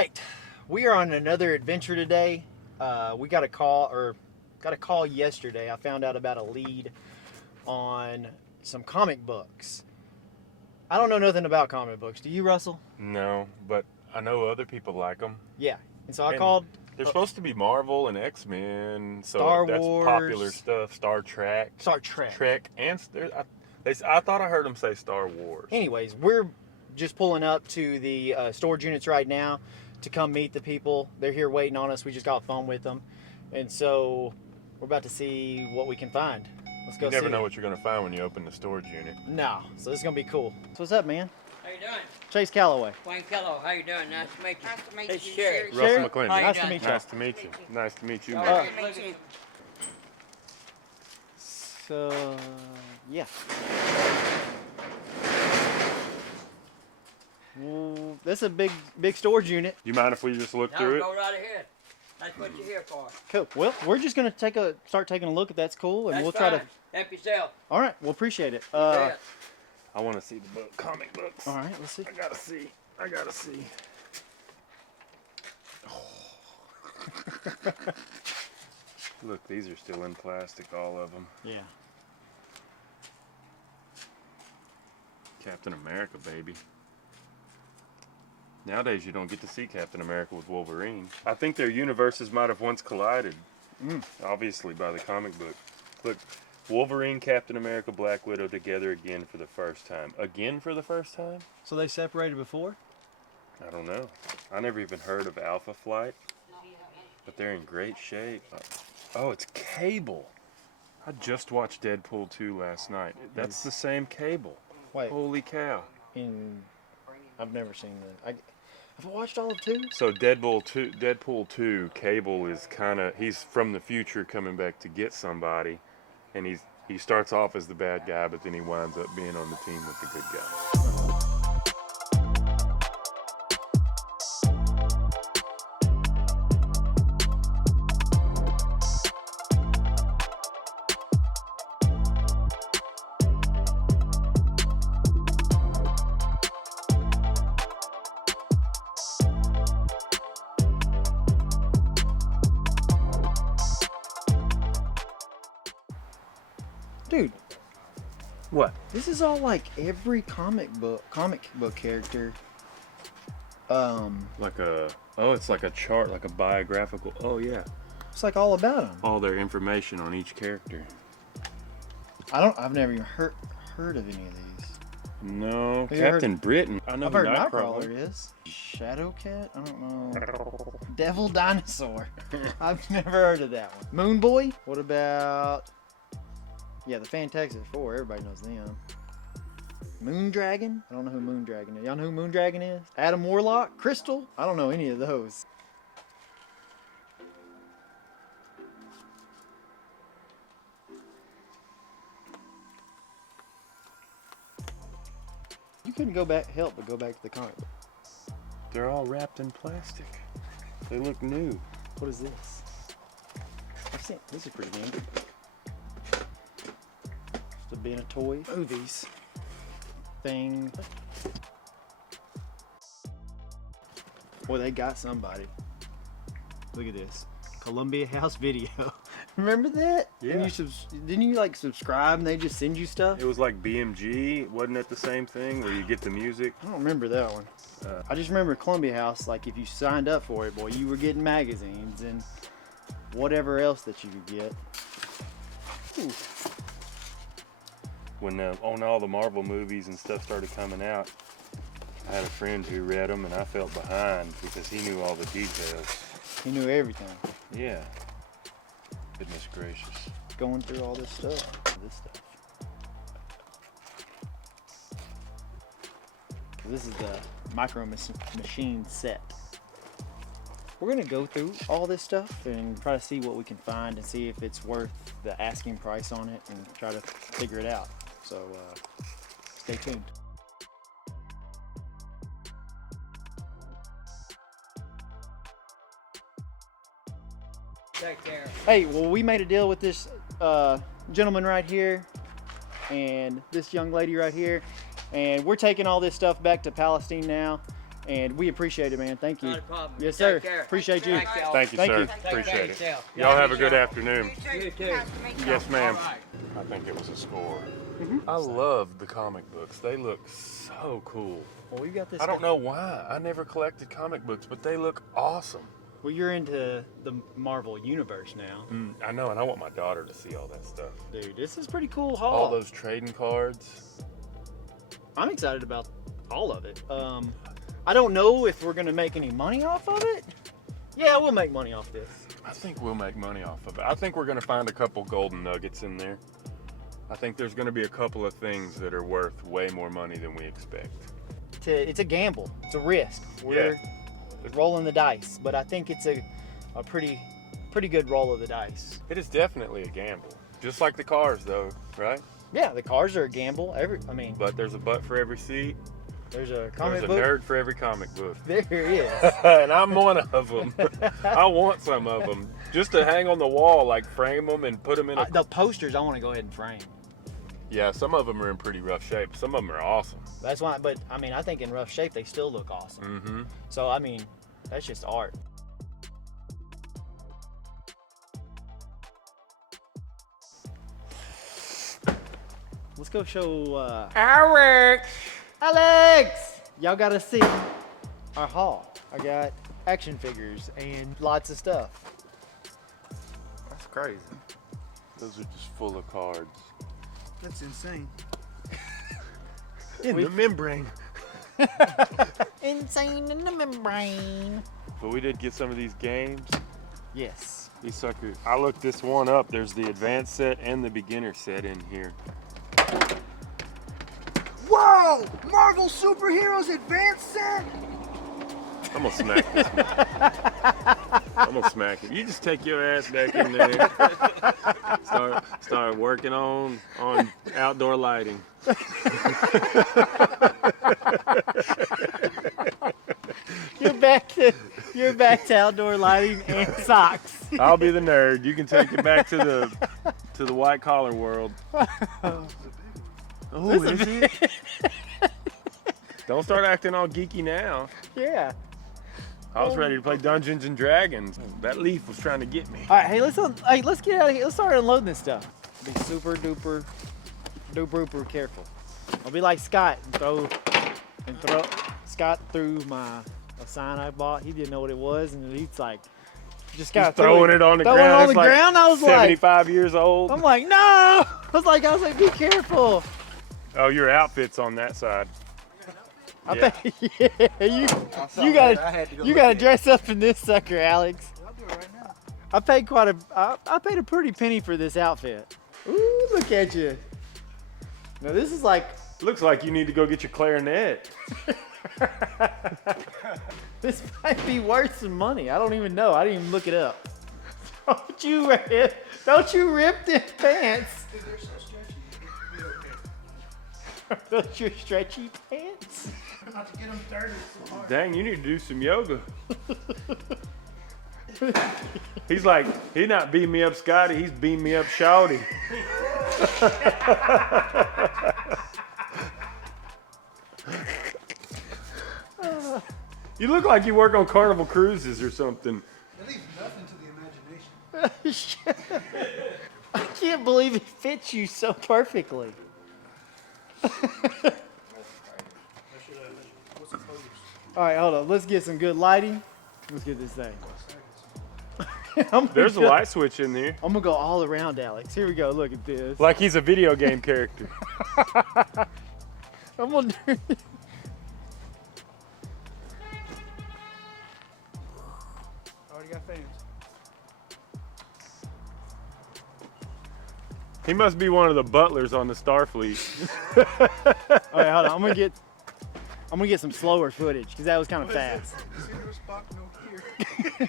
right, we are on another adventure today. We got a call yesterday. I found out about a lead on some comic books. I don't know nothing about comic books. Do you, Russell? No, but I know other people like them. Yeah. And so I called. They're supposed to be Marvel and X-Men, so Star that's Wars. popular stuff. Star Trek. Trek, and I thought I heard them say Star Wars. Anyways, we're just pulling up to the storage units right now to come meet the people. They're here waiting on us. We just got off the phone with them, and so we're about to see what we can find. Let's go. You never know what you're gonna find when you open the storage unit. No, so this is gonna be cool. So what's up, man? How you doing? Chase Calloway. Wayne Kello, how you doing? Nice to meet you. Nice to meet It's you, Sherry. Sherry. Russell Sherry? McClendon. How you Nice to doing? meet you. Nice to meet you. Nice to meet you, All man. right. Nice to meet you. So yeah. Well, that's a big storage unit. You mind if we just look No, through it? go right ahead. That's what you're here for. Cool. Well, we're just gonna start taking a look if that's cool, and That's we'll fine. try to. Help yourself. All right, we'll appreciate it. Yeah. I want to see the comic books. All right, let's see. I gotta see. Look, these are still in plastic, all of them. Yeah. Captain America, baby. Nowadays, you don't get to see Captain America with Wolverine. I think their universes might have once collided, obviously, by the comic book. Look, Wolverine, Captain America, Black Widow together again for the first time. Again for the first time? So they separated before? I don't know. I never even heard of Alpha Flight, but they're in great shape. Oh, it's Cable. I just watched Deadpool 2 last night. That's the same Cable. Wait, Holy cow. I've never seen that. Have I watched all of two? So Deadpool 2, Cable is he's from the future coming back to get somebody, and he starts off as the bad guy, but then he winds up being on the team with the good guy. Dude, What? this is all like every comic book character. It's like a chart, like a biographical. Oh yeah. It's like all about them. All their information on each character. I've never even heard of any of these. No, Have you heard- Captain Britain. I know I've who heard Nightcrawler. Nightcrawler is. Shadowcat? I don't know. Devil Dinosaur. I've never heard of that one. Moon Boy? What about... Yeah, the Fantastic Four. Everybody knows them. Moon Dragon? I don't know who Moon Dragon is. Y'all know who Moon Dragon is? Adam Warlock? Crystal? I don't know any of those. You couldn't go back but go back to the comic book. They're all wrapped in plastic. They look new. What is this? I've seen this is pretty neat. Just being a toy. Movies. Thing. Boy, they got somebody. Look at this. Columbia House Video. Remember that? Yeah. Didn't you like subscribe and they just send you stuff? It was like BMG, wasn't it the same thing where you get the music? I don't remember that one. I just remember Columbia House, like if you signed up for it, boy, you were getting magazines and whatever else that you could get. Ooh. When on all the Marvel movies and stuff started coming out, I had a friend who read them and I felt behind because he knew all the details. He knew everything. Yeah. Goodness gracious. Going through all this stuff. This is the Micro Machine set. We're gonna go through all this stuff and try to see what we can find and see if it's worth the asking price on it and try to figure it out. So stay tuned. Take care. Hey, well, we made a deal with this gentleman right here and this young lady right here, and we're taking all this stuff back to Palestine now, And we appreciate it, man. Thank you. Not a problem. Yes, Take sir. care. Appreciate you. Thank y'all. Thank you, Thank sir. you. Appreciate it. yourself. Y'all have a good afternoon. You too. Yes, ma'am. I think it was a score. I love the comic books. They look so cool. Well, we got this. I don't know why. I never collected comic books, but they look awesome. Well, you're into the Marvel universe now. I know, and I want my daughter to see all that stuff. Dude, this is pretty cool haul. All those trading cards. I'm excited about all of it. I don't know if we're gonna make any money off of it. Yeah, we'll make money off this. I think we'll make money off of it. I think we're going to find a couple golden nuggets in there. I think there's going to be a couple of things that are worth way more money than we expect. It's a gamble. It's a risk. We're rolling the dice, but I think it's a pretty good roll of the dice. It is definitely a gamble. Just like the cars, though, right? Yeah, the cars are a gamble. But there's a butt for every seat. There's a comic There's book. a nerd for every comic book. There he is. And I'm one of them. I want some of them. Just to hang on the wall, like frame them and put them in a... The posters I want to go ahead and frame. Yeah, some of them are in pretty rough shape. Some of them are awesome. That's why, but I think in rough shape they still look awesome. Mm-hmm. So that's just art. Let's go show Alex! Y'all gotta see our haul. I got action figures and lots of stuff. That's crazy. Those are just full of cards. That's insane. In the membrane. Insane in the membrane. But we did get some of these games. Yes. These suckers. I looked this one up. There's the advanced set and the beginner set in here. Whoa! Marvel Superheroes Advanced Set? I'm gonna smack this one. I'm gonna smack it. You just take your ass back in there. Start working on outdoor lighting. You're back to outdoor lighting and socks. I'll be the nerd. You can take it back to the white collar world. Oh, is it? Don't start acting all geeky now. Yeah. I was ready to play Dungeons and Dragons. That leaf was trying to get me. All right, hey, let's get out of here. Let's start unloading this stuff. Be super duper careful. I'll be like Scott and throw. Scott threw a sign I bought. He didn't know what it was, and he's like, just got throwing it on the ground. Throwing it on the It's like ground. I was 75 years old. I'm like, no. I was like, be careful. Oh, your outfit's on that side. I Yeah. bet, yeah, you gotta dress up in this sucker, Alex. I'll do it right now. I paid a pretty penny for this outfit. Ooh, look at you. Now this is like, Looks like you need to go get your clarinet. this might be worth some money. I don't even know. I didn't even look it up. Don't you rip them pants. Dude, they're so stretchy. It'll be okay. Those your stretchy pants? Not to get them dirty so hard. Dang, you need to do some yoga. He's like, he's not beating me up Scotty, he's beating me up Shawty. You look like you work on Carnival Cruises or something. That leaves nothing to the imagination. I can't believe it fits you so perfectly. All right, hold on. Let's get some good lighting. Let's get this thing. There's a light switch in there. I'm gonna go all around, Alex. Here we go. Look at this. Like he's a video game character. I'm gonna do Already got fans. He must be one of the butlers on the Starfleet. All right, hold on. I'm gonna get some slower footage because that was kind of fast. Zero Spock, no here.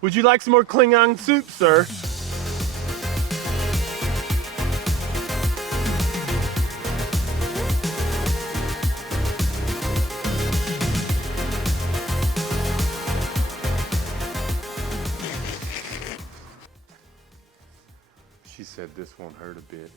Would you like some more Klingon soup, sir? She said this won't hurt a bit.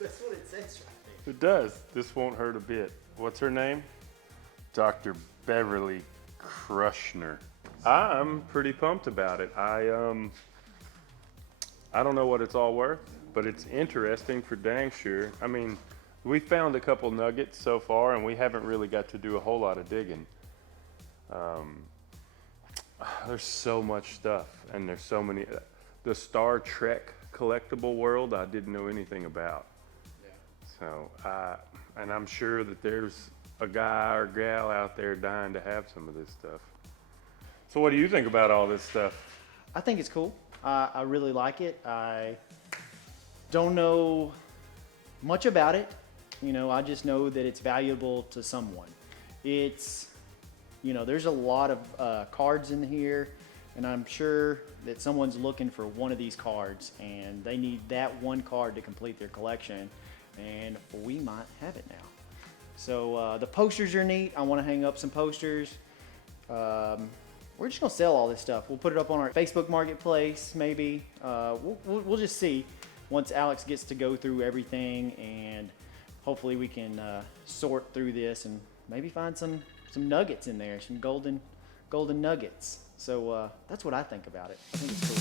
That's what it says right It does. This won't hurt a bit. What's her name? Dr. Beverly Krushner. I'm pretty pumped about it. I don't know what it's all worth, but it's interesting for dang sure. I mean, we found a couple nuggets so far, and we haven't really got to do a whole lot of digging. There's so much stuff, and there's so many. The Star Trek collectible world, I didn't know anything about. So, and I'm sure that there's a guy or gal out there dying to have some of this stuff. So what do you think about all this stuff? I think it's cool. I really like it. I don't know much about it. You know, I just know that it's valuable to someone. It's, you know, there's a lot of cards in here, and I'm sure that someone's looking for one of these cards, and they need that one card to complete their collection, and we might have it now. So the posters are neat. I want to hang up some posters. We're just gonna sell all this stuff. We'll put it up on our Facebook Marketplace, maybe. We'll just see once Alex gets to go through everything, and hopefully we can sort through this and maybe find some nuggets in there, some golden nuggets. So that's what I think about it. I think it's cool.